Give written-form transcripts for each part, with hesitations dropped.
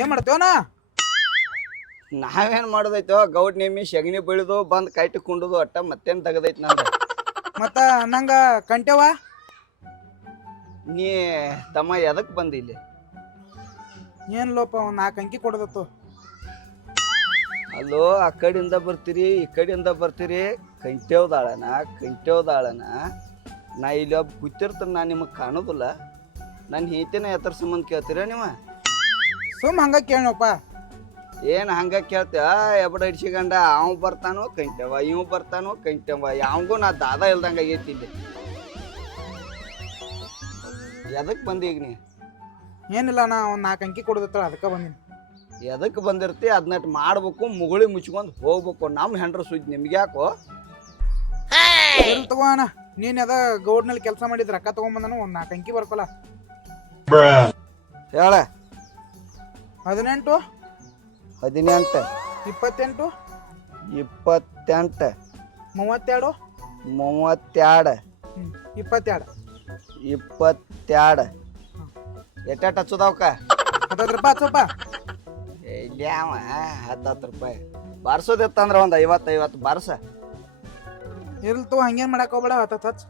ಏನ್ ಮಾಡ್ತೇವನ? ನಾವೇನ್ ಮಾಡೋದೈತೋ ಗೌಡ್ ನೇಮಿ ಶಗಣಿ ಬೆಳೆದು ಬಂದ್ ಕೈಟಿ ಕುಂಡುದು ಅಟ್ಟ ಮತ್ತೇನ್ ತಗದೈತಿ ನಂದ. ಮತ್ತ ನಂಗ ಕಂಟೆವ ನೀ ತಮ್ಮ ಎದಕ್ ಬಂದಿ ಇಲ್ಲಿ? ಏನ್ ಲೋಪ ಒಂದ್ 4 ಅಂಕಿ ಕೊಡದತ್ತು. ಅಲ್ಲೋ ಆ ಕಡೆಯಿಂದ ಬರ್ತೀರಿ ಈ ಕಡೆಯಿಂದ ಬರ್ತೀರಿ. ಕಂಟೇವ್ದಾಳನ ನಾ ಇಲ್ಲಿ ಒಬ್ಬ ಕೂತಿರ್ತಾನ, ನಾ ನಿಮಗ್ ಕಾಣೋದಿಲ್ಲ. ನನ್ನ ಹೆಂಡತಿನ ಎತ್ತರ ಸಂಬಂಧ ಕೇಳ್ತೀರ ನೀವು? ಸುಮ್ ಹಂಗ ಕೇಳಪ್ಪ. ಏನ್ ಹಂಗ ಕೇಳ್ತೀವ? ಎಬಡ ಹಿಡ್ಸಿಕೊಂಡ ಅವ್ ಬರ್ತಾನೋ ಕಂಟೆವ, ಇವ್ ಬರ್ತಾನೋ ಕಂಟೆವ. ಯಾವಂಗೂ ನಾ ದಾದ ಇಲ್ದಂಗ ಆಗೈತಿ ಇಲ್ಲಿ. ಎದಕ್ ಬಂದಿ ಈಗ ನೀ? ಏನಿಲ್ಲ, ನಾ ಒಂದ್ 4 ಅಂಕಿ ಕೊಡದತ್ತ, ಅದಕ್ಕ ಬಂದಿನಿ. ಎದಕ್ ಬಂದಿರ್ತಿ ಅದನ್ನಟ್ಟು ಮಾಡ್ಬೇಕು, ಮುಗುಳಿ ಮುಚ್ಕೊಂಡ್ ಹೋಗ್ಬೇಕು. ನಮ್ ಹೆಂಡ್ರ ಸುದ್ದಿ ನಿಮ್ಗ್ಯಾಕೋ? ತಗೋಣ, ನೀನ್ ಅದ ಗೌಡ್ನಲ್ಲಿ ಕೆಲಸ ಮಾಡಿದ್ ರೊಕ್ಕ ತಗೊಂಬಂದನು. ಒಂದ್ 4 ಅಂಕಿ ಬರ್ಕೊಲ್ಲ ಹೇಳ. 18 18 28 28 32 32 22 22 ಎಟ್ಟ ಹಚ್ಚದವಕ್ಕ? 10 ರೂಪಾಯಿ ಹಚ್ಚಪ್ಪ. ಇಲ್ಯಾವ 10 ರೂಪಾಯಿ ಬಾರ್ಸೋದಿತ್ತಂದ್ರ ಒಂದ್ 50 ಬಾರ್ಸ. ಇರ್ಲ್ತು, ಹಂಗೇನ್ ಮಾಡಕ್ ಹೋಗ್ಬೇಡ. 10 ಹಚ್ಚ.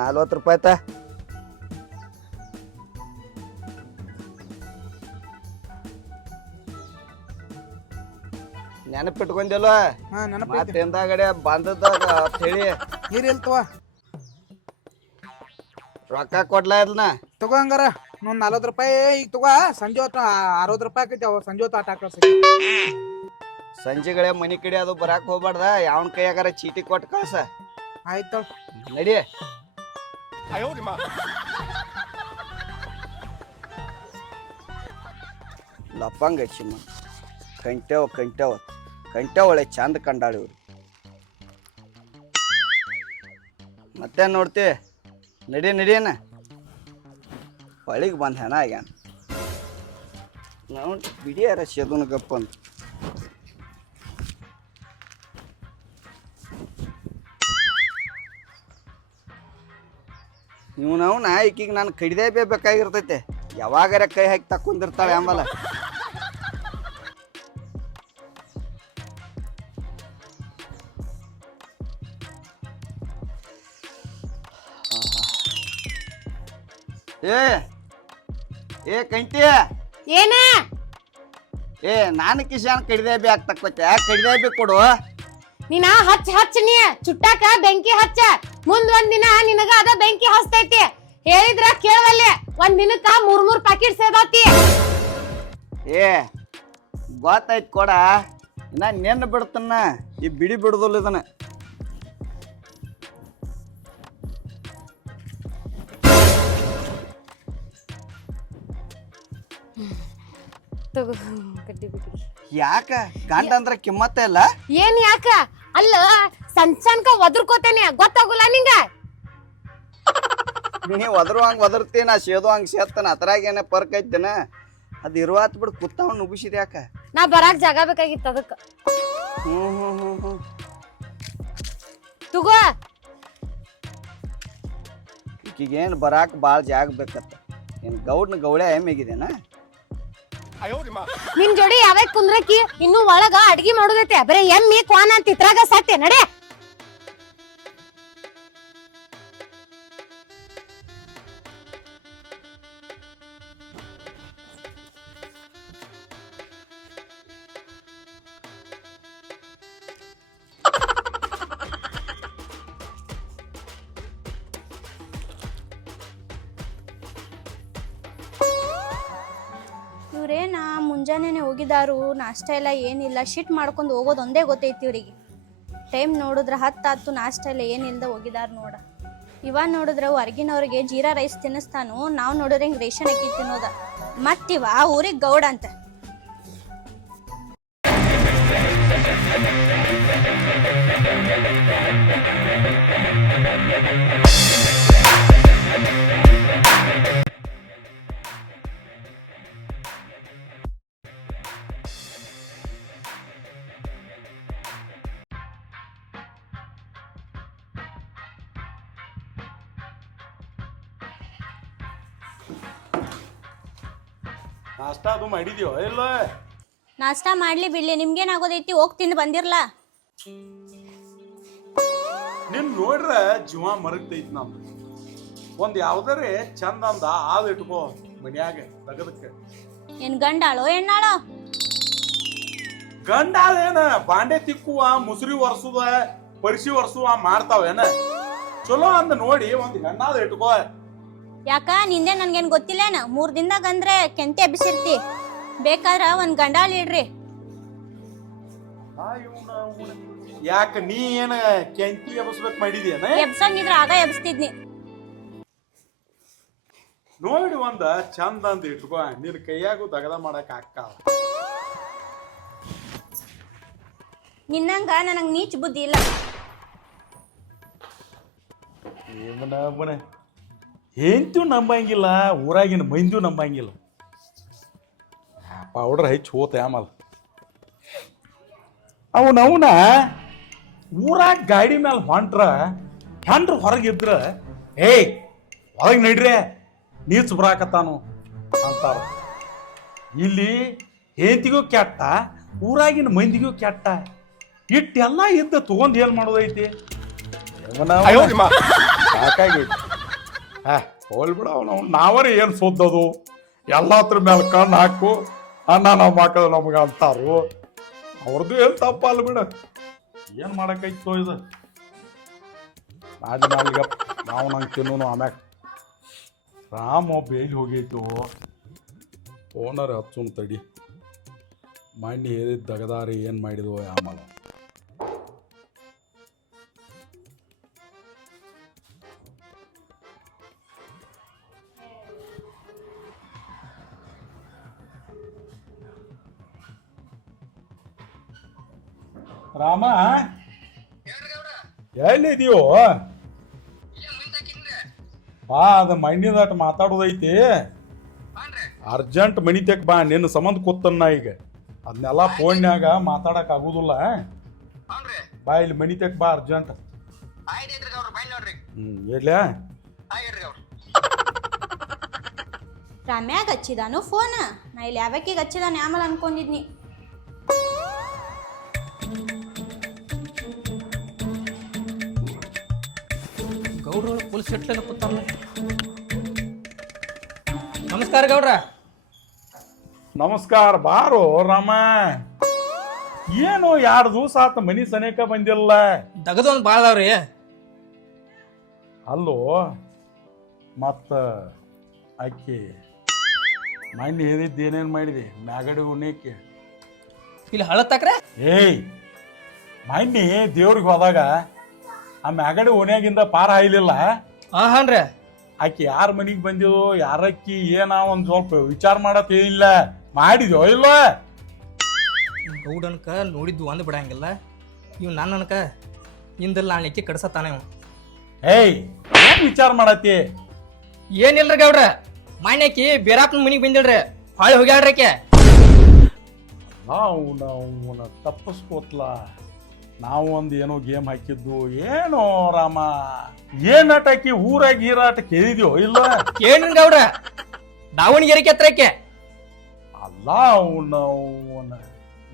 40 ರೂಪಾಯಿ ತ. ನೆನಪಿಟ್ಕೊಂದಿಲ್ಲ? ಮತ್ತೆ ಹಿಂದಾಗಡೆ ಬಂದದಾಗ ಹೇಳಿ ಇಲ್ತವ. ರೊಕ್ಕ ಕೊಡ್ಲಾ ಇದನ್ನ ತಗೋ. ಹಂಗಾರ ಒಂದ್ 40 ರೂಪಾಯಿ ಈಗ ತಗೋ. ಸಂಜೆ ಹೊತ್ತು 60 ರೂಪಾಯಿ ಆಕೈತಿ. ಅವ ಸಂಜೆ ಹೊತ್ತು ಆಟ ಕಳ್ಸ. ಸಂಜೆಗಳೇ ಮನಿ ಕಡೆ ಅದು ಬರಾಕ್ ಹೋಗ್ಬಾರ್ದ. ಯಾವನ್ ಕೈಯಾಗಾರ ಚೀಟಿ ಕೊಟ್ಟು ಕಳ್ಸ. ಆಯ್ತು ನಡಿ. ಲಪ್ಪಂಗ ಹಚ್ಚಿಮ್ಮ. ಕಂಟೆ ಒಳ್ಳೆ ಚಂದ ಕಂಡಾಳಿ ಇವ್ರು. ಮತ್ತೆ ನೋಡ್ತಿ ನಡಿಯೇನ ಹೊಳಿಗೆ ಬಂದ ಹೆಣ ಆಗ್ಯಾನ. ನಾವು ಬಿಡಿಯಾರ ಸೇದನ ಗಪ್ಪ ಅಂತ. ಇವನವನ ಈಕಿಗೆ ನಾನು ಕಡಿದೇ ಬೇಕಾಗಿರ್ತೈತೆ. ಯಾವಾಗಾರ ಕೈ ಹಾಕಿ ತಕ್ಕೊಂಡಿರ್ತಾಳೆ ಆಂಬಲ್ಲ. ಏ ಕಂಟಿ, ಏನ? ನಾನು ಕಿಶಾನ್ ಕಡಿದೇ ಬ್ಯಾಗ್ ತಕ್ಕೋತೆ. ಕಡಿದೇ ಕೊಡು. ನೀನ ಹಚ್ಚ ನೀ ಚುಟ್ಟಾಕ ಬೆಂಕಿ ಹಚ್ಚ. ಮುಂದ್ ಒಂದಿನ ನಿನಗ ಅದ ಬೆಂಕಿ ಹಚ್ತೈತಿ. ಹೇಳಿದ್ರ ಕೇಳವಲ್ಲೆ. ಒಂದ್ ದಿನಕ್ಕ 3 ಪ್ಯಾಕೆಟ್ ಸೇದಾತಿ. ಗೊತ್ತಾಯ್ತು ಕೊಡ. ಇನ್ನ ನೆನ್ನ ಬಿಡ್ತನ್ನ. ಈ ಬಿಡಿ ಬಿಡುದಿಲ್ಲ ಇದನ್ನ. ಯಾಕ ಗಂಡ ಅಂದ್ರ ಕಿಮ್ಮತ್ತ ಇಲ್ಲ? ಏನ್ ಯಾಕ? ಅಲ್ಲ ಸಣ್ಣ ಒದರ್ಕೋತೇನೆ, ಗೊತ್ತಾಗುಲ್ಲ ನಿಂಗ? ನೀ ಒದರುವಂಗ ಒದರ್ತಿ, ನಾ ಸೇದು ಹಂಗ ಸೇತ್ತನ. ಅದ್ರಾಗ ಏನ ಪರ್ಕ್ ಐತೇನ? ಅದ್ ಇರುವಾತ್ ಬಿಡ್. ಕುತ್ತವನ್ ನುಗ್ಗಿಸಿದ ಯಾಕ? ನಾ ಬರಾಕ್ ಜಾಗ ಬೇಕಾಗಿತ್ತು ಅದಕ್ಕ. ತಗೋ. ಈಗೇನ್ ಬರಾಕ್ ಬಾಳ್ ಜಾಗ ಬೇಕತ್ತ. ಏನ್ ಗೌಡ್ನ ಗೌಳೆ ಎಮ್ಮಿಗಿದೇನ? ನಿನ್ ಜೋಡಿ ಯಾವಾಗ ಕುಂದ್ರಕಿ? ಇನ್ನು ಒಳಗ ಅಡ್ಗಿ ಮಾಡೋದೈತೆ. ಬರೇ ಎಮ್ಮಿ ಕ್ವಾನ ಅಂತ ಇತ್ರಾಗ ಸತ್ಯ ನಡೆ. ಇವ್ರೇನ ಮುಂಜಾನೆ ಹೋಗಿದಾರು. ನಾಷ್ಟ ಎಲ್ಲ ಏನಿಲ್ಲ. ಶಿಟ್ ಮಾಡ್ಕೊಂಡು ಹೋಗೋದು ಒಂದೇ ಗೊತ್ತೈತಿ ಇವ್ರಿಗೆ. ಟೈಮ್ ನೋಡಿದ್ರೆ 10 ಆತು. ನಾಷ್ಟ ಎಲ್ಲ ಏನಿಲ್ದ ಹೋಗಿದಾರ ನೋಡ. ಇವ ನೋಡಿದ್ರೆ ಹೊರಗಿನವ್ರಿಗೆ ಜೀರಾ ರೈಸ್ ತಿನ್ನಿಸ್ತಾನು. ನಾವು ನೋಡಿದ್ರೆ ಹಿಂಗೆ ರೇಷನ್ ಅಕ್ಕಿ ತಿನ್ನೋದ. ಮತ್ತಿವ ಊರಿಗೆ ಗೌಡ ಅಂತ. ನಾಷ್ಟ ಅದು ಮಾಡಿದ್ಯೋ ಇಲ್ಲ? ನಾಷ್ಟ ಮಾಡ್ಲಿ ಬಿಡ್ಲಿ, ನಿಮ್ಗೇನಾಗೋದೈತಿ? ಹೋಗಿ ತಿಂದು ಬಂದಿರ್ಲ. ನಿನ್ ನೋಡ್ರ ಜೀವ ಮರಗ್ತೈತಿ ನಮ್ದು. ಒಂದ್ ಯಾವ್ದಾರೆ ಚಂದ ಅಂದ ಆದ್ ಇಟ್ಕೋ ಮನ್ಯಾಗ ತಗದಕ್ಕೆ. ಏನ್ ಗಂಡಾಳೋ ಹೆಣ್ಣಾಳೋ? ಗಂಡಾಳೇನ ಬಾಂಡೆ ತಿಕ್ಕುವ, ಮುಸುರಿ ಒರ್ಸುದ, ಪರಿಸಿ ಒರ್ಸುವ ಮಾಡ್ತಾವೇನ? ಚಲೋ ಅಂದ ನೋಡಿ ಒಂದ್ ಹೆಣ್ಣಾದ ಇಟ್ಕೋ. ಯಾಕ ನಿಂದೆ ನನ್ಗೇನ್ ಗೊತ್ತಿಲ್ಲೇನ? 3 ದಿನದಾಗ ಅಂದ್ರೆ ಕೆಂತೆ ಎಬ್ಬಿಸಿರ್ತಿ. ಬೇಕಾದ್ರ ಒಂದ್ ಗಂಡಾಳ ಇಡ್ರಿ. ಯಾಕ ನೀ ಏನ ಕೆಂತಿ ಎಬ್ಸ್ಬೇಕ್ ಮಾಡಿದ್ಯೇನ? ಎಬ್ಸಂಗಿದ್ರ ಆಗ ಎಬ್ಸ್ತಿದ್ನಿ. ನೋಡಿ ಒಂದ ಚಂದ ಅಂದ ಇಟ್ಕೋ, ನಿನ್ ಕೈಯಾಗೂ ದಗದ ಮಾಡಕ್ ಆಗ್ತಾವ. ನಿನ್ನಂಗ ನನಗ್ ನೀಚ್ ಬುದ್ಧಿ ಇಲ್ಲ. ಹೆಂತಿವ್ ನಂಬಂಗಿಲ್ಲ, ಊರಾಗಿನ ಮಂದಿವ್ ನಂಬಂಗಿಲ್ಲ. ಪೌಡರ್ ಹೆಚ್ಚು ಹೋತ ಆಮಲ್ ಅವನ ಊರಾಗ ಗಾಡಿ ಮೇಲೆ ಹೊಂಟ್ರ ಹೊರಗಿದ್ರ ಏಯ್ ಹೊರಗೆ ನಡ್ರಿ ನೀಚ್ ಬರಾಕತ್ತಾನು ಅಂತಾರ. ಇಲ್ಲಿ ಹೆಂತಿಗೂ ಕೆಟ್ಟ, ಊರಾಗಿನ ಮಂದಿಗೂ ಕೆಟ್ಟ. ಇಟ್ಟೆಲ್ಲ ಇದ್ದ ತಗೊಂಡ್ ಏನ್ ಮಾಡೋದೈತಿ? ಸಾಕಾಗೈತಿ. ಹೋಲ್ಬಿಡ ಅವನು. ನಾವರೇ ಏನು ಸೋದ್ದದು? ಎಲ್ಲತ್ರ ಮೇಲೆ ಕಣ್ಣು ಹಾಕು ಅನ್ನ ನಾವು ಹಾಕೋದು ನಮ್ಗೆ ಅಂತಾರು. ಅವ್ರದ್ದು ಏನು ತಪ್ಪಲ್ಲ ಬಿಡ. ಏನು ಮಾಡಕ್ಕೈತೋ ಇದು? ನಾಳೀಗ ನಾವು ನಂಗೆ ತಿನ್ನೋನು. ಆಮ್ಯಾಗ ರಾಮ ಒಬ್ಬ ಎಲ್ಲಿ ಹೋಗೈತೋ? ಓನರ್ ಹಚ್ಚುನ್ ತಡಿ. ಮಣ್ಣಿ ಹೇಳಿದ ದಗದಾರಿ ಏನು ಮಾಡಿದ್ವೋ ಆಮಲ. ರಾಮ ಎಲ್ಲಿದೀಯೋ? ಬಾ, ಅದ ಮಣ್ಣಿದಾಟ ಮಾತಾಡೋದೈತಿ. ಅರ್ಜೆಂಟ್ ಮನಿ ತೆಕ್ ಬಾ. ನಿನ್ನ ಸಂಬಂಧ ಕೂತನ್ನ ಈಗ. ಅದನ್ನೆಲ್ಲ ಫೋನ್ಯಾಗ ಮಾತಾಡಕ್ ಆಗುದಿಲ್ಲ. ಬಾ ಇಲ್ಲಿ ಮನಿ ತೆಕ್ ಬಾ ಅರ್ಜೆಂಟ್. ಇಡ್ಲ್ಯಾ? ರಮ್ಯಾಗ ಹಚ್ಚಿದಾನು ಫೋನ್? ನಾ ಇಲ್ಲಿ ಯಾವಕ್ಕಿಗೆ ಹಚ್ಚಿದಾನೆ ಆಮೇಲೆ ಅನ್ಕೊಂಡಿದ್ನಿ. ಗೌಡ್ರ ಫುಲ್ ಸೆಟ್ಲೆಲ್ಲ ಕೂತಾರಲ್ಲ. ನಮಸ್ಕಾರ ಗೌಡ್ರ. ನಮಸ್ಕಾರ. ಬಾರೋ ರಾಮ. ಏನು 2 ದಿವಸ ಆತ ಮನಿ ಸನೇಕ ಬಂದಿಲ್ಲ? ದಗದೊಂದು ಭಾಳ ಅದಾವ್ರಿ. ಅಲ್ಲೋ ಮತ್ತ ಅಕ್ಕಿ ಮಣ್ಣಿ ಹೇಳಿದ್ದು ಏನೇನು ಮಾಡಿದೆ? ಮ್ಯಾಗಡಿ ಉಣ್ಣಕ್ಕೆ ಇಲ್ಲಿ ಹಳತ್ತಾಕ್ರೆ. ಏಯ್, ಮಣ್ಣಿ ದೇವ್ರಿಗೆ ಹೋದಾಗ ಆ ಮ್ಯಾಗಡಿ ಓಣ್ಯಾಗಿಂದ ಪಾರ ಹಾಯ್ಲಿಲ್ಲ. ಹಾನ್ರಿ. ಆಕಿ ಯಾರ ಮನಿಗೆ ಬಂದಿದ್ದು, ಯಾರಕ್ಕಿ ಏನ ಒಂದ್ ಸ್ವಲ್ಪ ವಿಚಾರ ಮಾಡತ್ ಏನಿಲ್ಲ. ಮಾಡಿದ್ಯೋ ಇಲ್ಲ? ಗೌಡನ್ಕ ನೋಡಿದ್ದು ಒಂದು ಬಿಡಂಗಿಲ್ಲ. ಇವ್ ನನ್ನ ಅನ್ಕ ಇಂದಲ್ಲ ನಾನು ಎಕ್ಕಿ ಕಡ್ಸತ್ತಾನೆ. ಏಯ್, ಏನ್ ವಿಚಾರ ಮಾಡತ್ತಿ? ಏನಿಲ್ರಿ ಗೌಡ್ರ, ಮಾನ್ಯಾಕಿ ಬೇರಾಪ್ನ ಮನಿಗೆ ಬಂದಿಲ್ರಿ, ಹೊಳೆ ಹೋಗ್ಯಾಳ್ರಕ್ಕೆ. ನಾವು ತಪ್ಪಿಸ್ಕೋತ್ಲ. ನಾವು ಒಂದು ಏನೋ ಗೇಮ್ ಹಾಕಿದ್ದು. ಏನೋ ರಾಮ, ಏನ್ ಆಟ ಹಾಕಿ ಊರಾಗ ಈರಾಟ ಕೇಳಿದ್ಯೋ ಇಲ್ಲ? ಕೇಳ್ರಿ ಗೌಡ್ರ, ದಾವಣಗೆರೆ ಕೆತ್ರಕ್ಕೆ. ಅಲ್ಲ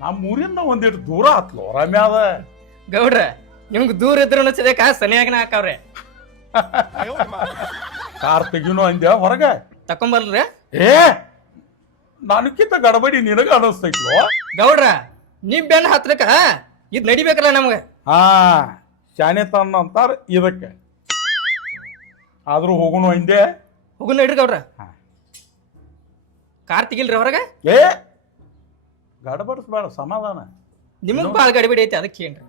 ನಮ್ಮ ಊರಿಂದ ಒಂದಿಟ್ಟು ದೂರ ಆತ್ಲೋ ರಮ್ಯಾದ. ಗೌಡ್ರ, ನಿಮ್ಗೆ ದೂರ ಇದ್ರು ಸದ್ಯಕ ಸನಿಯಾಗನ ಹಾಕವ್ರೆ. ಕಾರ್ ತೆಗಿನೋ ಅಂದ್ಯ ಹೊರಗೆ ತಕೊಂಬರ್ಲ್ರಿ? ಏ, ನನಕ್ಕಿಂತ ಗಡಬಡಿ ನಿನಗ ಅನಿಸ್ತೈತ್ಲೋ. ಗೌಡ್ರ, ನೀವ್ ಬೆನ್ನ ಹತ್ರಕ್ಕ ಇದ್ ನಡಿಬೇಕಲ್ಲ ನಮ್ಗೆ. ಶಾನೆ ತನ್ನ ಅಂತಾರ ಇದಕ್ಕೆ. ಆದ್ರೂ ಹೋಗುನು ಹಿಂದೆ ಹೋಗು ನಡ್ರಿ ಗೌಡ್ರ. ಕಾರ್ ತೆಗಿಲ್ರಿ ಹೊರಗೆ? ಏ, ಗಡಬಡಿಸ್ಬೇಡ, ಸಮಾಧಾನ. ನಿಮಗ್ ಭಾಳ ಗಡಿಬಿಡಿ ಐತಿ, ಅದಕ್ಕೆ ಏನ್ರಿ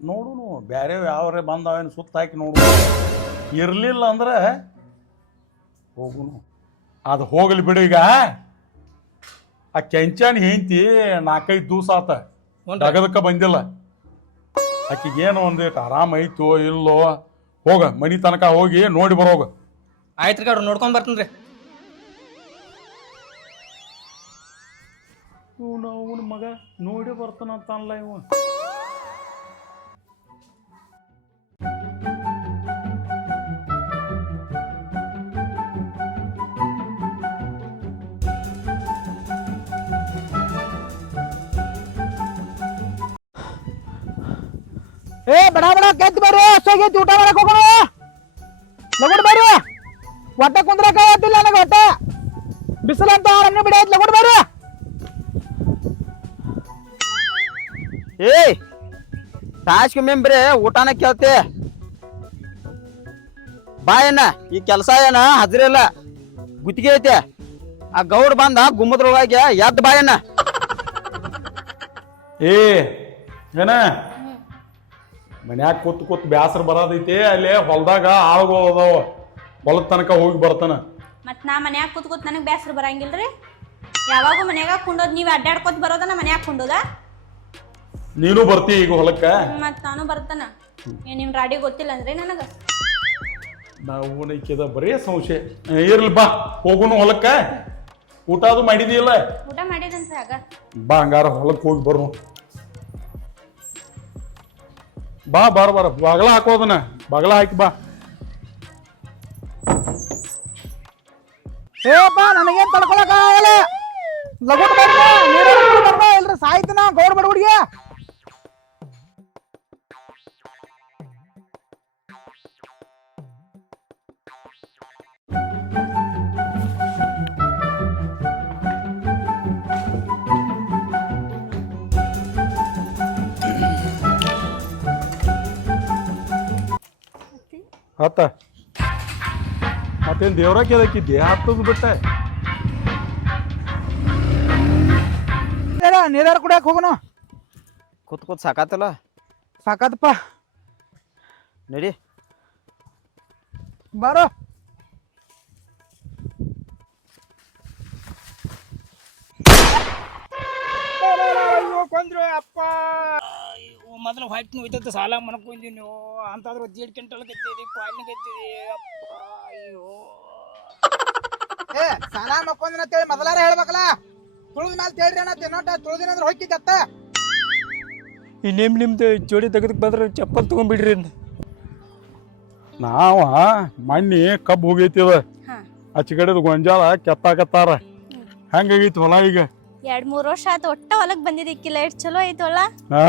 ನೋಡುನು. ಬ್ಯಾರೆ ಯಾವ್ರೆ ಬಂದವೇನು ಸುತ್ತ ಹಾಕಿ ನೋಡು. ಇರ್ಲಿಲ್ಲ ಅಂದ್ರೆ ಹೋಗುನು. ಅದು ಹೋಗ್ಲಿ ಬಿಡು. ಈಗ ಆ ಕೆಂಚನ್ ಹೆಂಡ್ತಿ 4-5 ದಿವಸ ಆತ ದಗದಕ್ಕ ಬಂದಿಲ್ಲ. ಆಕಿಗೇನು ಒಂದಿಟ್ಟು ಆರಾಮ ಐತೋ ಇಲ್ಲೋ? ಹೋಗ ಮನಿ ತನಕ ಹೋಗಿ ನೋಡಿ ಬರೋಗ. ಆಯ್ತ್ರಿ ಗೌಡ್ರ, ನೋಡ್ಕೊಂಡ್ ಬರ್ತೀನಿ. ಅವನ ಮಗ ನೋಡಿ ಬರ್ತಾನಂತಲ್ಲ ಇವ. ಏ ಬಡ ಬಡ ಕೆತ್ತಿ ಬರ್ರಿ ಅಷ್ಟಾಗೈತಿ ಊಟ ಮಾಡಕ್ ಹೋಗೋಣ ಲಗುಡ್ ಬರ್ರಿ ಹೊಟ್ಟೆ ಕುಂದ್ರಕ ಆಗೋದಿಲ್ಲ ನನಗೆ ಹೊಟ್ಟೆ ಬಿಸಿಲಂತ ಅರಣ್ಯ ಬಿಡಿ ಆಯ್ತು ಲಗುಡ್ ಬರ್ರಿ ಏಯ್ ತಾಸ್ಕೊಮ್ಮೆ ಬರೀ ಊಟನ ಕೇಳ್ತಿ ಬಾ ಏನ ಈ ಕೆಲಸ ಏನ ಹಜರಿಲ್ಲ ಗುತ್ತಿಗೆ ಐತೆ ಆ ಗೌಡ್ ಬಂದ ಗುಮ್ಮದ್ರೊಳಗೆ ಎದ್ದು ಬಾ ಏನ ಏ ಏನ ಮನ್ಯಾಗ ಕೂತ್ ಬ್ಯಾಸರ ಬರೋದೈತಿ ಅಲ್ಲಿ ಹೊಲದಾಗ ಆಳುಗಳು ಅದಾವ ಹೊಲದ ತನಕ ಹೋಗಿ ಬರ್ತಾನ ಮತ್ ನಾ ಮನ್ಯಾಗ ಕೂತ್ ನನಗ್ ಬೇಸರ ಬರಂಗಿಲ್ರಿ ಯಾವಾಗೂ ಮನ್ಯಾಗ ಕುಂಡೋದ್ ನೀವ್ ಅಡ್ಡಾಡ್ಕೊತ ಬರೋದನ್ನ ಮನ್ಯಾಗ ಕುಂಡೋದ ನೀನು ಬರ್ತಿ ಈಗ ಹೊಲಕ್ಕ ಮತ್ ನಾನು ಬರ್ತಾನ ನಿಮ್ ರಾಡಿ ಗೊತ್ತಿಲ್ಲ ಅಂದ್ರೆ ನನಗ ನಾವು ನೈಕ್ಯದ ಬರೀ ಸಂಶಯ ಇರ್ಲಿ ಬಾ ಹೋಗುನು ಹೊಲಕ್ಕ ಊಟ ಅದು ಮಾಡಿದೀಯಲ್ಲ ಊಟ ಮಾಡಿದಂತ್ರಿ ಆಗ ಬಾ ಹಂಗಾರ ಹೊಲಕ್ಕೆ ಹೋಗಿ ಬರ್ನು ಬಾ ಬಾರ ಬಾಗಲ ಹಾಕೋದನ ಬಾಗಲ ಹಾಕಿ ಬಾ ಏಪ್ಪ ನನಗೇನ್ ತಡ್ಕೊಳಕ್ ಆಗಲ್ಲ ಲಗುಡ್ ಬರ್ರಿ ನೀರ ಇಲ್ರಿ ಸಾಯ್ತಿನ ಗೌಡ್ ಬಡಗುಡಿಗೆ ಹತ್ತ ಮತ್ತೇನ್ ದೇವ್ರಾಕಿ ಅದಕ್ಕಿದ್ದೆ ಹತ್ತದು ಬಿಟ್ಟೆ ನೀರಾರ ಕುಡಿಯಕ್ ಹೋಗೋಣ ಕೂತ್ ಸಾಕಾತಲ್ಲ ಸಾಕಾತಪ್ಪ ನಡಿ ಬಾರೋ ಕೊಂದ್ರು ಅಪ್ಪ ಮೊದಲು ಹೊಟ್ಟೆ ಹೋಯ್ತದ ಸಾಲ ಮಾಡ್ಕೊಂಡಿ ನೀವು ಅಂತಾದ್ರೂ 1.5 ಕ್ವಿಂಟಲ್ ಗದ್ದಿರಿ ಪಾಲಿನ ಗದ್ದಿರಿ ಅಪ್ಪ ಅಯ್ಯೋ ಏ ಸಾಲ ಮಕ್ಕೊಂದಿನ ಅಂತೇಳಿ ಮೊದಲಾರ ಹೇಳ್ಬೇಕಲ್ಲ ತುಳಿದ ಮೇಲೆ ತೇಳ್ರಿ ಅಣ್ಣ ತಿನ್ನೋಟ ತುಳಿದಿನಂದ್ರೆ ಹೊಕ್ಕಿತ್ತ ಈ ನಿಮ್ದು ಜೋಡಿ ತೆಗೆದಕ್ಕೆ ಬಂದ್ರೆ ಚಪ್ಪಲ್ ತಗೊಂಡ್ಬಿಡ್ರಿ ನಾವ ಮಣ್ಣಿ ಕಬ್ಬು ಹೋಗೈತಿ ಅದ ಹಾ ಆಚೆ ಕಡೆದು ಗೊಂಜಾಳ ಕೆತ್ತಾಕತ್ತಾರ ಹೆಂಗಾಗೈತಿ ಹೊಲ ಈಗ 2-3 ವರ್ಷ ಆತ ಒಟ್ಟ ಹೊಲಕ್ ಬಂದಿದ್ದಕ್ಕಿಲ್ಲ ಎಷ್ಟ್ ಚಲೋ ಐತಿ ಹೊಲ ಹಾ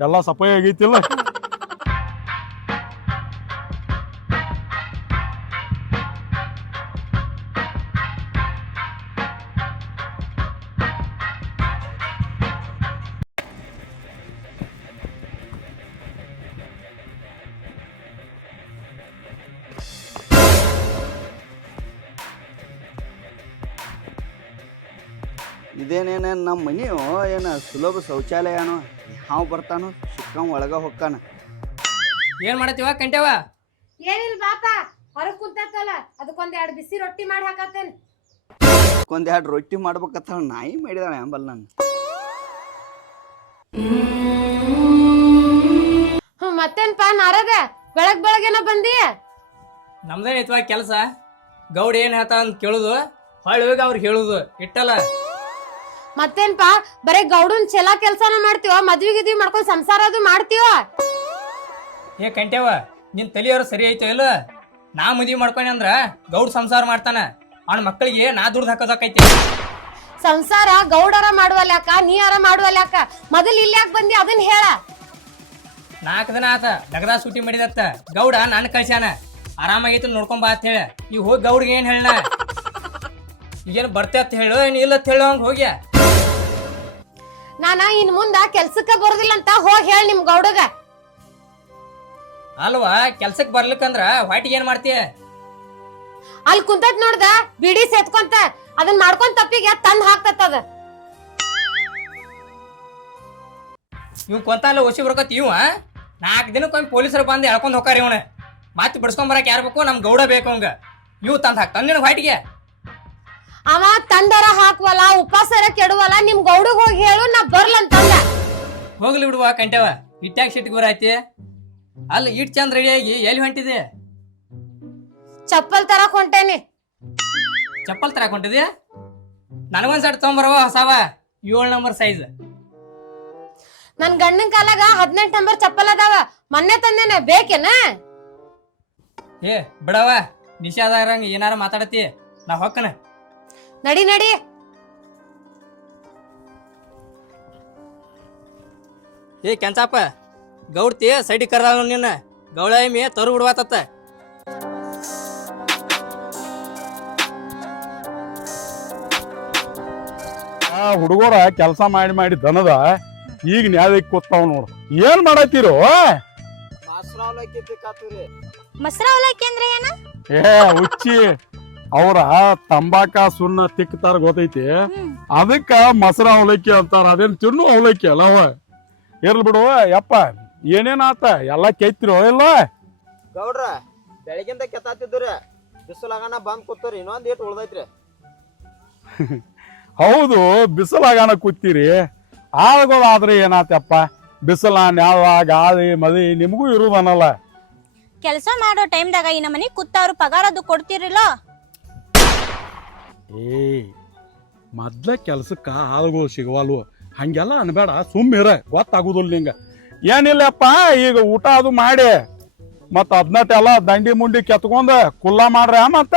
ಎಲ್ಲ ಸಫಾಯಿ ಆಗೈತಿಲ್ಲ ಇದೇನೇನ ನಮ್ಮ ಮನೆಯೋ ಏನ ಸುಲಭ ಶೌಚಾಲಯನೋ ಯಾವ ಬರ್ತಾನೋ ಸಿಕ್ಕಂ ಒಳಗ ಹೊಕ್ಕಾನ ಏನ್ ಮಾಡತ್ತೀವ ಕಂಟ್ಯಾವ ಏನಿಲ್ಲ ಬಾಪ ಹೊರಗ್ ಕುಂತಲ್ಲ ಅದಕ್ಕೊಂದ್ 2 ಬಿಸಿ ರೊಟ್ಟಿ ಮಾಡಿ ಹಾಕತ್ತೇನೆ ಒಂದೆರಡು ರೊಟ್ಟಿ ಮಾಡ್ಬೇಕತ್ತ ನಾಯಿ ಮಾಡಿದಾಳೆ ಅಂಬಲ್ ನಾನು ಮತ್ತೇನ್ಪಾ ನಾರದ ಬೆಳಗ್ಗೆನ ಬಂದಿ ನಮ್ದೇನ್ ಐತ್ವಾ ಕೆಲಸ ಗೌಡ್ ಏನ್ ಹೇಳ್ತಾ ಅಂತ ಕೇಳುದು ಹೊಳ್ಳಿ ಹೋಗಿ ಅವ್ರಿಗೆ ಹೇಳುದು ಇಟ್ಟಲ್ಲ ಮತ್ತೇನ್ಪಾ ಬರೇ ಗೌಡನ್ ಚೆಲ ಕೆಲ್ಸಾನ ಮಾಡ್ತೀವ ಮದ್ವಿ ಗಿದ್ವಿ ಮಾಡ್ಕೊಂಡ್ ಸಂಸಾರ ಅದು ಮಾಡ್ತೀವ ಏ ಕಂಟ್ಯಾವ ನಿನ್ ತಲಿಯವ್ರು ಸರಿ ಐತೋ ಇಲ್ಲ ನಾ ಮದ್ವಿ ಮಾಡ್ಕೊಂಡೆ ಅಂದ್ರ ಗೌಡ್ ಸಂಸಾರ ಮಾಡ್ತಾನ ಅವ್ನ ಮಕ್ಕಳಿಗೆ ನಾ ದುಡ್ದು ಹಾಕೋದಕ್ಕೈತಿ ಸಂಸಾರ ಗೌಡರ ಮಾಡುವಲ್ಯಾಕ ನೀ ಯಾರ ಮಾಡುವಲ್ಯಾಕ ಮೊದಲ್ ಇಲ್ಲಿ ಯಾಕೆ ಬಂದಿ ಅದನ್ನ ಹೇಳ 4 ದಿನ ಆತ ದಗದ ಸೂಟಿ ಮಾಡಿದತ್ತ ಗೌಡ ನಾನು ಕಳ್ಸ್ಯಾನ ಆರಾಮಾಗೈತಿ ನೋಡ್ಕೊಂಬಾ ಅಂತ ಹೇಳ ಈಗ ಹೋಗಿ ಗೌಡ್ಗೆ ಏನ್ ಹೇಳ ಈಗೇನು ಬರ್ತೆ ಅಂತ ಹೇಳು ಏನ್ ಇಲ್ಲ ಅಂತ ಹೇಳು ಹಂಗ ಹೋಗ್ಯ ನಾನ ಇನ್ ಮುಂದ ಕೆಲ್ಸಕ್ಕ ಬರೋದಿಲ್ಲ ಅಂತ ಹೋಗಿ ಹೇಳ ನಿಮ್ ಗೌಡಗ ಅಲ್ವಾ ಕೆಲ್ಸಕ್ ಬರ್ಲಿಕ್ಕಂದ್ರ ಹೊಟ್ಟಿಗೆ ಏನ್ ಮಾಡ್ತೀಯ ಅಲ್ಲಿ ಕುಂತತ್ ನೋಡ್ದ ಬಿಡಿ ಸೇತ್ಕೊಂತ ಅದನ್ನ ಮಾಡ್ಕೊಂಡ್ ತಪ್ಪಿಗೆ ತಂದ್ ಹಾಕ್ತದ ಇವ್ ಕೊಂತಲ್ಲ ಓಸಿ ಬರ್ಕತ್ ಇವ 4 ದಿನಕ್ಕೊಮ್ಮೆ ಪೊಲೀಸರು ಬಂದು ಎಳ್ಕೊಂಡ್ ಹೋಗಾರ ಇವನ ಮತ್ತೆ ಬಿಡ್ಸ್ಕೊಂಡ್ ಬರಕ್ ಯಾರು ಬೇಕು ನಮ್ ಗೌಡ ಬೇಕು ಹಂಗ ಇವ್ ತಂದ್ ಹಾಕ್ತಾನ ನಿನ್ ಹೊಟ್ಟಿಗೆ ಅವ ತಂದರ ಹಾಕುವಲ್ಲ ಉಪವಾಸರ ಕೆಡುವಲ್ಲ ನಿಮ್ ಗೌಡಗ್ ಹೋಗಿ ಹೇಳು ನಾ ಬರ್ಲಂತಂದ ಹೋಗ್ಲಿ ಬಿಡುವ ಕಂಟ್ಯಾವ ಇಟ್ಟಾಗ ಸಿಟ್ಟಿಗೆ ಬರಾಯ್ತಿ ಅಲ್ಲ ಇಟ್ ಚಂದ ರೆಡಿಯಾಗಿ ಎಲ್ಲಿ ಹೊಂಟಿದೆ ಚಪ್ಪಲ್ ತರಕ್ ಹೊಂಟೇನಿ ಚಪ್ಪಲ್ ತರಕ್ ಹೊಂಟಿದೆ ನನಗೊಂದ್ ಸೆಟ್ ತೊಗೊಂಬರವ ಹೊಸವ 7 ನಂಬರ್ ಸೈಜ್ ನನ್ ಗಂಡನ್ ಕಾಲಾಗ 18 ನಂಬರ್ ಚಪ್ಪಲ್ ಅದಾವ ಮೊನ್ನೆ ತಂದೇನೆ ಬೇಕೇನ ಏ ಬಿಡವ ನಿಷಾದಾರಂಗ ಏನಾರ ಮಾತಾಡತಿ ನಾ ಹೊಕ್ಕನ ನಡಿ ನಡಿ ಏ ಕೆಂಚಪ್ಪ ಗೌಡ್ತಿ ಸೈಡಿ ಕರ್ದಾಳ ನಿನ್ನ ಗೌಳ ಎಮ್ಮೆ ತರು ಬಿಡ್ವಾತತ್ತ. ಆ ಹುಡುಗರ ಕೆಲಸ ಮಾಡಿ ದನದ ಈಗ ನ್ಯಾಯಕ್ಕೆ ಕೂತಾವ್ ನೋಡು. ಏನ್ ಮಾಡತ್ತೀರೋ? ಮಾಸ್ರ ಅವಲಕ್ಕಿ ತಿಕ್ಕಾತೀರಿ. ಮೊಸರ ಅವಲಕ್ಕಿ ಅಂದ್ರೆ ಏನ? ಹುಚ್ಚಿ ಅವ್ರ ತಂಬಾಕ ಸುಣ್ಣ ತಿಕ್ತಾರ ಗೊತ್ತೈತಿ, ಅದಕ್ಕ ಮೊಸರ ಅವಲಕ್ಕಿ ಅಂತಾರ. ಅದೇನ್ ತಿನ್ನು ಅವಲಕ್ಕಿ ಅಲ್ಲ ಅವ. ಇರ್ಲಿ ಬಿಡು ಯಪ್ಪ, ಏನೇನಾತ ಎಲ್ಲ ಕೆತ್ತಿರೋ ಇಲ್ಲ? ಗೌಡ್ರ ಬೆಳಗಿಂದ ಕೆತ್ತಾತಿದ್ರಿ, ಬಿಸಿಲಾಗಣ ಬಂದ್ ಕೂತರಿ, ಇನ್ನೊಂದ್ ಏಟ್ ಉಳ್ದೈತ್ರಿ. ಹೌದು, ಬಿಸಿಲಾಗಣ ಕೂತೀರಿ. ಆಳ್ಗೋದಾದ್ರೆ ಏನಾತಪ್ಪ, ಬಿಸಿಲ ನ್ಯಾವ ಗಾಳಿ ಮದಿ ನಿಮಗೂ ಇರುದನ್ನಲ್ಲ. ಕೆಲಸ ಮಾಡೋ ಟೈಮ್ದಾಗ ಈ ನಮ್ಮನೆ ಕೂತಾವ್ರು ಪಗಾರ ಅದು ಕೊಡ್ತಿರಿಲ್ಲ? ಮೊದ್ಲ ಕೆಲ್ಸಕ್ಕ ಆಳುಗಳು ಸಿಗವಲ್ವು, ಹಂಗೆಲ್ಲ ಅನ್ಬೇಡ, ಸುಮ್ಮಿರ, ಗೊತ್ತಾಗುದಿಲ್ಲ ನಿಂಗ. ಏನಿಲ್ಲಪ್ಪ, ಈಗ ಊಟ ಅದು ಮಾಡಿ ಮತ್ತ ಅದ್ನಟ್ಟೆಲ್ಲ ದಂಡಿ ಮುಂಡಿ ಕೆತ್ಕೊಂಡ ಕುಲ್ಲ ಮಾಡ್ರ. ಮತ್ತ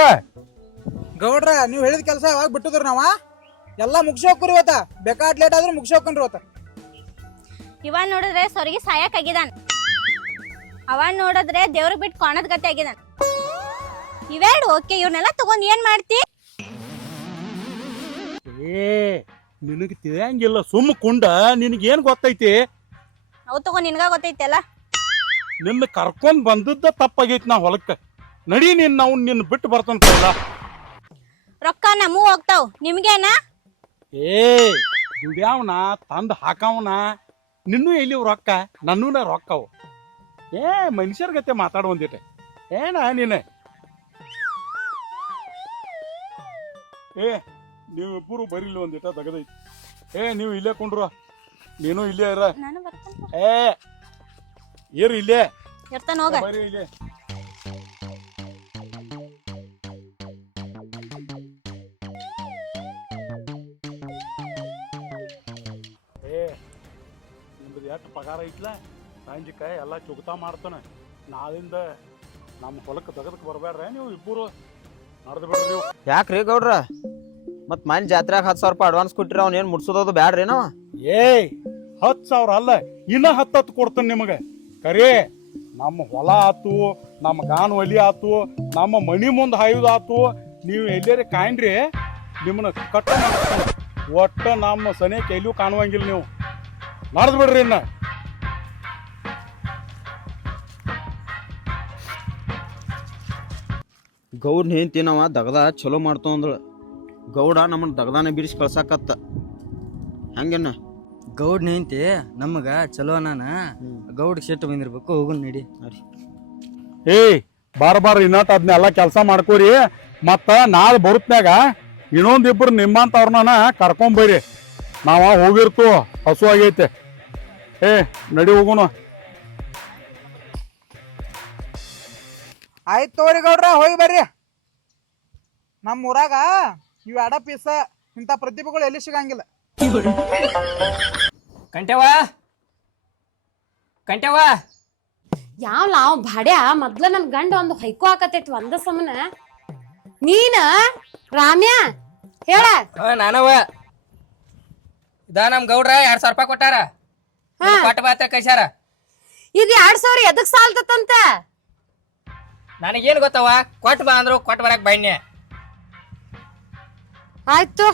ಗೌಡ್ರ ನೀವ್ ಹೇಳಿದ ಕೆಲಸ ಯಾವಾಗ ಬಿಟ್ಟದ್ರ ನಾವ ಎಲ್ಲ ಮುಗಿಸಿ ಹೋಗ್ರಿ ಇವತ್ತ. ಬೇಕಾದ್ ಲೇಟ್ ಆದ್ರೂ ಮುಗಿಸಿ ಹೋಗ್ಕೊಂಡ್ರಿ ಇವತ್ತ. ಇವ ನೋಡಿದ್ರೆ ಸೊರಗಿ ಸಾಯಕ್ ಆಗಿದಾನ, ಅವ ನೋಡಿದ್ರೆ ದೇವ್ರಿಗೆ ಬಿಟ್ಟು ಕಾಣದ್ ಗತಿ ಆಗಿದಾನ. ಇವೆರಡು ಓಕೆ, ಇವ್ರನ್ನೆಲ್ಲ ತಗೊಂಡ್ ಏನ್ ಮಾಡ್ತಿ? ನಿನಗ್ ತಿಳಿಯಂಗಿಲ್ಲ, ಸುಮ್ಮ ಕುಂಡ. ನಿನಗೇನ್ ಗೊತ್ತೈತಿ? ಅವ್ ತಗೊಂಡ್ ನಿನ್ಗ ಗೊತ್ತೈತಲ್ಲ. ನಿನ್ನ ಕರ್ಕೊಂಡ್ ಬಂದದ್ದ ತಪ್ಪಾಗೈತಿ. ನಾ ಹೊಲಕ್ಕ ನಡಿ, ನಾವು ನಿನ್ನ ಬಿಟ್ಟು ಬರ್ತಂತ ಇಲ್ಲ. ರೊಕ್ಕ ನಮೂ ಹೋಗ್ತಾವ್, ನಿಮ್ಗೇನ? ದುಡ್ಯಾವನ ತಂದ್ ಹಾಕವನ. ನಿನ್ನೂ ಎಲ್ಲಿ ರೊಕ್ಕ, ನನ್ನೂನ ರೊಕ್ಕವು. ಮನುಷ್ಯರ ಗತೆ ಮಾತಾಡುವಂದಿಟ್ಟೆ ಏನ ನೀನೆ? ನೀವಿಬ್ಬರು ಬರಿಲ್ಲ ಒಂದಿಟ ತಗದೈತಿ. ನೀವು ಇಲ್ಲೇ ಕುಂಡ್ರು, ನೀನು ಇಲ್ಲೇ ಇರ. ನಾನು ಬರ್ತಾನೆ, ಇರ್ ಇಲ್ಲೇ ಇರ್ತಾನ ಹೋಗ. ಬರೀ ಇಲ್ಲೇ. ನಿಮ್ದು ಎಷ್ಟು ಪಗಾರ ಐತ್ಲ, ಸಂಜಿಕಾಯಿ ಎಲ್ಲ ಚುಗ್ತಾ ಮಾಡ್ತಾನ. ನಾಳಿಂದ ನಮ್ಮ ಹೊಲಕ್ಕೆ ತೆಗದಕ್ಕೆ ಬರಬೇಡ್ರೆ ನೀವು ಇಬ್ಬರು. ನಡೆದು ಬಿಡ್ರಿ ನೀವು. ಯಾಕ್ರಿ ಗೌಡ್ರ ಮತ್ ಮನ್ ಜಾತ್ರೆಗ 10,000 ರೂಪಾಯಿ ಅಡ್ವಾನ್ಸ್ ಕೊಟ್ಟಿರಿ, ಅವ್ನ ಏನ್ ಮುಡ್ಸೋದು ಬ್ಯಾಡ್ರಿ ನಾವ? 10,000 ಅಲ್ಲ, ಇನ್ನ 10 ಕೊಡ್ತಾನೆ ನಿಮಗೆ. ಕರೆ ನಮ್ಮ ಹೊಲ ಆತು, ನಮ್ಮ ಗಾನ್ ಒಲಿ ಆತು, ನಮ್ಮ ಮನಿ ಮುಂದೆ ಹಾಯುದು ಆತು. ನೀವು ಎಲ್ಲೇರಿ ಕಾಣ್ರಿ, ನಿಮ್ಮನ್ನ ಕಟ್ಟ ಒಟ್ಟ ನಮ್ಮ ಸನೇಕ ಎಲ್ಲಿಯೂ ಕಾಣುವಂಗಿಲ್ಲ. ನೀವು ನಡೆದು ಬಿಡ್ರಿ. ಇನ್ನ ಗೌಡ್ ಹೆಂಡತಿ ನಾವ ದಗದ ಚಲೋ ಮಾಡ್ತೋ ಅಂದಳ. ಗೌಡ ನಮ್ಮನ್ನ ದಗದಾನ ಬಿಡಿಸಿ ಕಳ್ಸಾಕತ್ತ. ಹಂಗೇನ ಗೌಡ್ ನಿಂತಿ ನಮಗ ಚಲೋ ನಾನ ಗೌಡ್ ಸಿಟ್ಟು ಬಂದಿರ್ಬೇಕು. ಹೋಗುನ್ ನಡಿ. ಬಾರ್ ಇನ್ನಟ್ ಅದನ್ನೆಲ್ಲ ಕೆಲಸ ಮಾಡ್ಕೋರಿ. ಮತ್ತ ನಾಳೆ ಬರುತ್ನ್ಯಾಗ ಇನ್ನೊಂದಿಬ್ರು ನಿಮ್ಮಂತವ್ರನ್ನ ಕರ್ಕೊಂಬರ್ರಿ. ನಾವ ಹೋಗಿರ್ತು, ಹಸು ಆಗೈತೆ. ನಡಿ ಹೋಗುನು. ಆಯ್ತು ತಗೋರಿ ಗೌಡ್ರ, ಹೋಗಿ ಬರ್ರಿ. ನಮ್ಮ ಊರಾಗ ಇವ್ ಎಡ ಪೀಸ ಇಂಥ ಪ್ರತಿಭೆಗಳು ಎಲ್ಲಿ ಸಿಗಂಗಿಲ್ಲ. ಕಂಟೆವಾ ಯಾವ ಅವ್ ಭಾಡ್ಯ ಮೊದ್ಲ ನನ್ ಗಂಡ ಒಂದು ಹೈಕೋ ಹಾಕತೈತಿ ಒಂದ ಸಮನ. ನೀನ ರಾಮ್ಯ ಹೇಳ. ನಾನವ ಇದ ನಮ್ ಗೌಡ್ರ 2,000 ರೂಪಾಯಿ ಕೊಟ್ಟಾರ, ಕೊಟ್ಟ ಬಾತ ಕೈಸಾರ. ಇದು 2,000 ಎದಕ್ ಸಾಲ್ತಂತ ನನಗೇನ್ ಗೊತ್ತವ, ಕೊಟ್ಟು ಬಾ ಅಂದ್ರು ಕೊಟ್ಟು ಬರಕ್ ಬನ್ನಿ. ಆಯ್ತು